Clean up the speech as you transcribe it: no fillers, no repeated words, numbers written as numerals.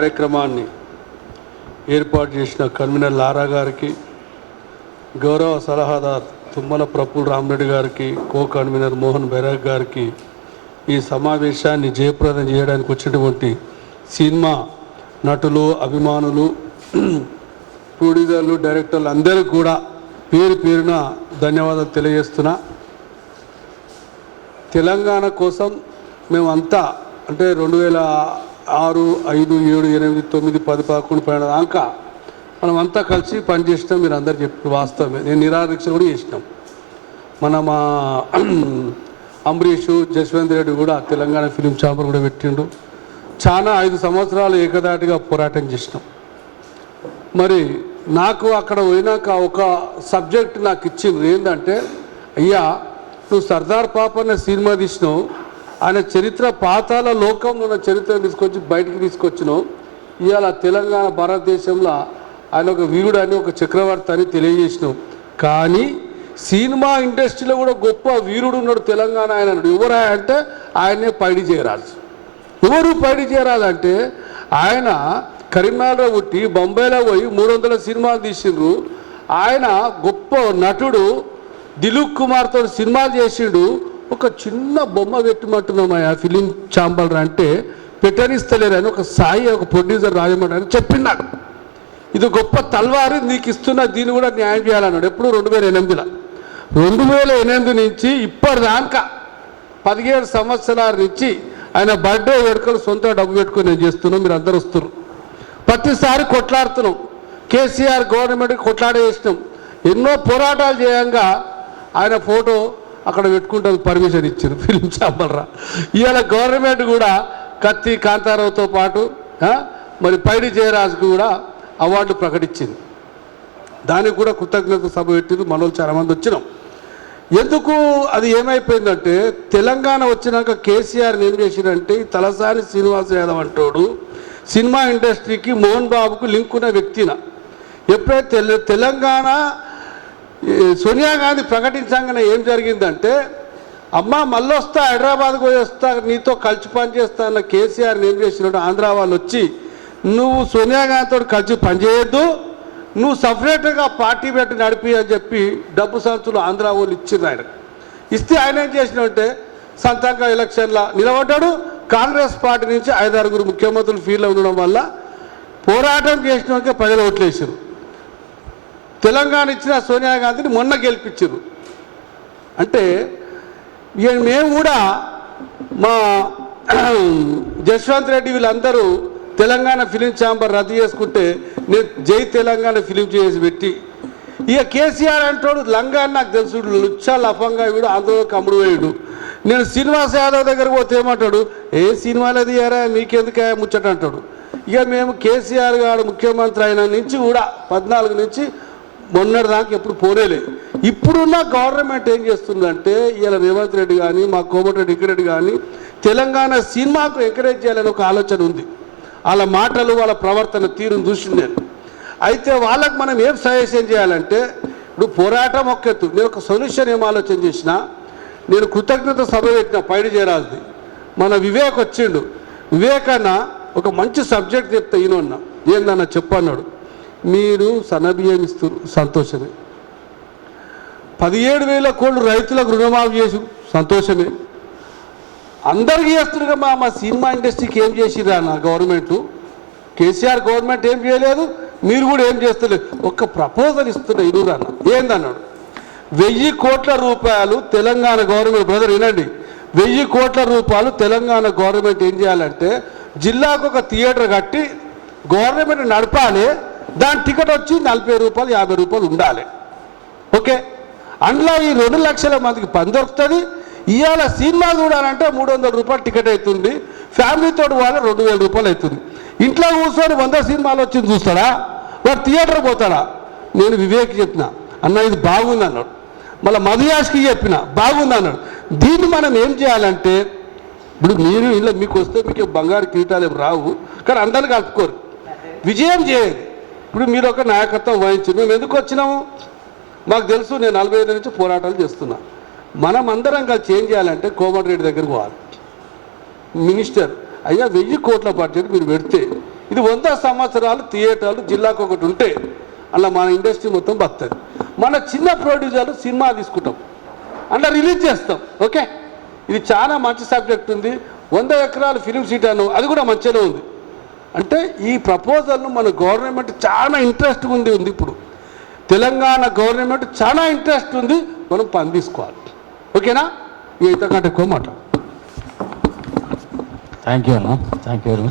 కార్యక్రమాన్ని ఏర్పాటు చేసిన కన్వీనర్ లారా గారికి, గౌరవ సలహాదారు తుమ్మల ప్రఫుల్ రామరెడ్డి గారికి, కో కన్వీనర్ మోహన్ బైరాగ్ గారికి, ఈ సమావేశాన్ని జయప్రదం చేయడానికి వచ్చినటువంటి సినిమా నటులు, అభిమానులు, ప్రొడ్యూసర్లు, డైరెక్టర్లు అందరికీ కూడా పేరు పేరున ధన్యవాదాలు తెలియజేస్తున్నా. తెలంగాణ కోసం మేమంతా అంటే 2006, 5, 7, 8, 9, 10, 11, 12 దాకా మనమంతా కలిసి పనిచేసినాం. మీరు అందరు చెప్పి వాస్తవమే. నేను నిరాదీక్ష కూడా చేసినాం. మా అంబరీష్, జస్వంత్ రెడ్డి కూడా తెలంగాణ ఫిలిం ఛాంబర్ కూడా పెట్టిండు. చాలా 5 సంవత్సరాలు ఏకదాటిగా పోరాటం చేసినాం. మరి నాకు అక్కడ పోయినాక ఒక సబ్జెక్ట్ నాకు ఇచ్చింది. ఏంటంటే, అయ్యా నువ్వు సర్దార్ పాపన్న సినిమా తీసినావు, ఆయన చరిత్ర పాతాల లోకంలో ఉన్న చరిత్ర తీసుకొచ్చి బయటికి తీసుకొచ్చినావు. ఇవాళ తెలంగాణ భారతదేశంలో ఆయన ఒక వీరుడు అని, ఒక చక్రవర్తి అని తెలియజేసినావు. కానీ సినిమా ఇండస్ట్రీలో కూడా గొప్ప వీరుడు ఉన్నాడు తెలంగాణ ఆయన. ఎవరు అంటే ఆయనే పైడి జయరాజు. ఎవరు పైడి జయరాజు అంటే ఆయన కరీంనగర్లో పుట్టి బొంబాయిలో పోయి 300 సినిమాలు తీసిండ్రు. ఆయన గొప్ప నటుడు. దిలీప్ కుమార్తో సినిమాలు చేసిండు. ఒక చిన్న బొమ్మ పెట్టమంటున్నామయ్యా ఫిలిం ఛాంబర్ అంటే పెట్టనిస్తలేరని ఒక సాయి, ఒక ప్రొడ్యూసర్ రాజమండ్రి అని చెప్పినాడు. ఇది గొప్ప తల్వారు, నీకు ఇస్తున్నా, దీన్ని కూడా న్యాయం చేయాలన్నాడు. ఎప్పుడు 2008లో. 2008 నుంచి ఇప్పటిదాకా 17 సంవత్సరాల నుంచి ఆయన బర్త్డే వేడుకలు సొంత డబ్బు పెట్టుకొని నేను చేస్తున్నాం. మీరు అందరూ వస్తున్నారు. ప్రతిసారి కొట్లాడుతున్నాం. కేసీఆర్ గవర్నమెంట్కి కొట్లాడేసినాం. ఎన్నో పోరాటాలు చేయంగా ఆయన ఫోటో అక్కడ పెట్టుకుంటే పర్మిషన్ ఇచ్చారు ఫిలిం ఛాంబర్రా. ఇవాళ గవర్నమెంట్ కూడా కత్తి కాంతారావుతో పాటు మరి పైడి జయరాజుకు కూడా అవార్డు ప్రకటించింది. దానికి కూడా కృతజ్ఞత సభ పెట్టింది. మనోళ్ళు చాలామంది వచ్చినాం. ఎందుకు అది ఏమైపోయిందంటే, తెలంగాణ వచ్చినాక కేసీఆర్ని ఏం చేసిరంటే, తలసాని శ్రీనివాస్ యాదవ్ అంటాడు సినిమా ఇండస్ట్రీకి మోహన్ బాబుకు లింక్ ఉన్న వ్యక్తిన. ఎప్పుడైతే తెలంగాణ సోనియా గాంధీ ప్రకటించగానే ఏం జరిగిందంటే, అమ్మ మళ్ళీ వస్తా, హైదరాబాద్కు పోయి వస్తా, నీతో కలిసి పనిచేస్తా అన్న కేసీఆర్ని ఏం చేసినట్టు ఆంధ్ర వాళ్ళు వచ్చి, నువ్వు సోనియా గాంధీతో కలిసి పనిచేయొద్దు, నువ్వు సపరేట్గా పార్టీ పెట్టి నడిపి అని చెప్పి డబ్బు సంచులు ఆంధ్ర వాళ్ళు ఇచ్చింది. ఆయన ఇస్తే ఆయన ఏం చేసినంటే సొంతంగా ఎలక్షన్లో నిలబడ్డాడు. కాంగ్రెస్ పార్టీ నుంచి 5-6 ముఖ్యమంత్రులు ఫీల్ ఉండడం వల్ల పోరాటం చేసినాక ప్రజలు ఓట్లేసారు. తెలంగాణ ఇచ్చిన సోనియా గాంధీని మొన్న గెలిపించారు. అంటే మేము కూడా మా జస్వంత్ రెడ్డి వీళ్ళందరూ తెలంగాణ ఫిలిం ఛాంబర్ రద్దు చేసుకుంటే నేను జై తెలంగాణ ఫిలిం చేసి పెట్టి, ఇక కేసీఆర్ అంటాడు లంగా అని నాకు తెలుసు, లుచ్చా లఫంగా వీడు ఆందోళనకు అమ్ముడు వేయడు. నేను శ్రీనివాస్ యాదవ్ దగ్గరకు పోతే ఏమంటాడు, ఏ సినిమాలో తీయారా మీకెందుకు ముచ్చట అంటాడు. ఇక మేము కేసీఆర్ గారు ముఖ్యమంత్రి అయిన నుంచి కూడా 14 నుంచి మొన్నటి దాకా ఎప్పుడు పోనేలేదు. ఇప్పుడున్న గవర్నమెంట్ ఏం చేస్తుందంటే, ఇలా రేవంత్ రెడ్డి కానీ మా కోమటిరెడ్డి వెంకరెడ్డి కానీ తెలంగాణ సినిమాకు ఎంకరేజ్ చేయాలని ఒక ఆలోచన ఉంది. వాళ్ళ మాటలు, వాళ్ళ ప్రవర్తన తీరును చూసింది నేను. అయితే వాళ్ళకు మనం ఏం సజెషన్ చేయాలంటే, ఇప్పుడు పోరాటం ఒక్కెత్తు, నేను ఒక సొల్యూషన్ ఏం ఆలోచన చేసినా, నేను కృతజ్ఞత సభ పెట్టిన పైడి జయరాజుది. మన వివేక్ వచ్చిండు. వివేక్ అన్న ఒక మంచి సబ్జెక్ట్ చెప్తే ఈయనన్నా ఏందన్నా చెప్పన్నాడు. మీరు సన్నబియ్యం ఇస్తారు సంతోషమే, 17,000 కోట్లు రైతులకు రుణమాఫీ చేసి సంతోషమే, అందరికీ చేస్తున్నారు. మా సినిమా ఇండస్ట్రీకి ఏం చేసిరా నా గవర్నమెంట్? కేసీఆర్ గవర్నమెంట్ ఏం చేయలేదు, మీరు కూడా ఏం చేస్తలేదు. ఒక్క ప్రపోజల్ ఇస్తున్నా ఇరువురు అన్న. ఏందన్నాడు, 1000 కోట్ల రూపాయలు తెలంగాణ గవర్నమెంట్, బ్రదర్ వినండి, 1000 కోట్ల రూపాయలు తెలంగాణ గవర్నమెంట్ ఏం చేయాలంటే, జిల్లాకు ఒక థియేటర్ కట్టి గవర్నమెంట్ నడపాలి. దాని టికెట్ వచ్చి 40 రూపాయలు 50 రూపాయలు ఉండాలి. ఓకే, అందులో ఈ 2 లక్షల మందికి పని దొరుకుతుంది. ఇవాళ సినిమా చూడాలంటే 300 రూపాయలు టికెట్ అవుతుంది. ఫ్యామిలీతో వాళ్ళ 2000 రూపాయలు అవుతుంది. ఇంట్లో కూర్చొని 100 సినిమాలు వచ్చింది చూస్తాడా? వాడు థియేటర్ పోతాడా? నేను వివేక్ చెప్పిన, అన్న ఇది బాగుంది అన్నాడు. మళ్ళీ మధుయాష్కి చెప్పిన బాగుంది అన్నాడు. దీన్ని మనం ఏం చేయాలంటే, ఇప్పుడు మీరు ఇలా మీకు వస్తే మీకు బంగారు కిరీటాలు ఏమి రావు, కానీ అందరిని కలుపుకోరు, విజయం చేయాలి. ఇప్పుడు మీరు ఒక నాయకత్వం వహించి మేము ఎందుకు వచ్చినాము మాకు తెలుసు. నేను 45 నుంచి పోరాటాలు చేస్తున్నా. మనం అందరం కలిసి చేంజ్ చేయాలంటే కోమటిరెడ్డి దగ్గరికి పోవాలి. మినిస్టర్ అయ్యా 1000 కోట్ల బడ్జెట్ మీరు పెడితే ఇది 100 సంవత్సరాలు థియేటర్లు జిల్లాకు ఒకటి ఉంటే అలా మన ఇండస్ట్రీ మొత్తం బతుంది. మన చిన్న ప్రొడ్యూసర్లు సినిమా తీసుకుంటాం, అలా రిలీజ్ చేస్తాం. ఓకే, ఇది చాలా మంచి సబ్జెక్ట్ ఉంది. 100 ఎకరాల ఫిలిం సిటీ అను అది కూడా మంచిగానే ఉంది. అంటే ఈ ప్రపోజల్ను మన గవర్నమెంట్ చాలా ఇంట్రెస్ట్ ఉంది. ఇప్పుడు తెలంగాణ గవర్నమెంట్ చాలా ఇంట్రెస్ట్ ఉంది, మనం పని తీసుకోవాలి. ఓకేనా? ఇంతకంటే ఎక్కువ మాట. థ్యాంక్ యూ అన్న, థ్యాంక్ యూ వెరీ మచ్.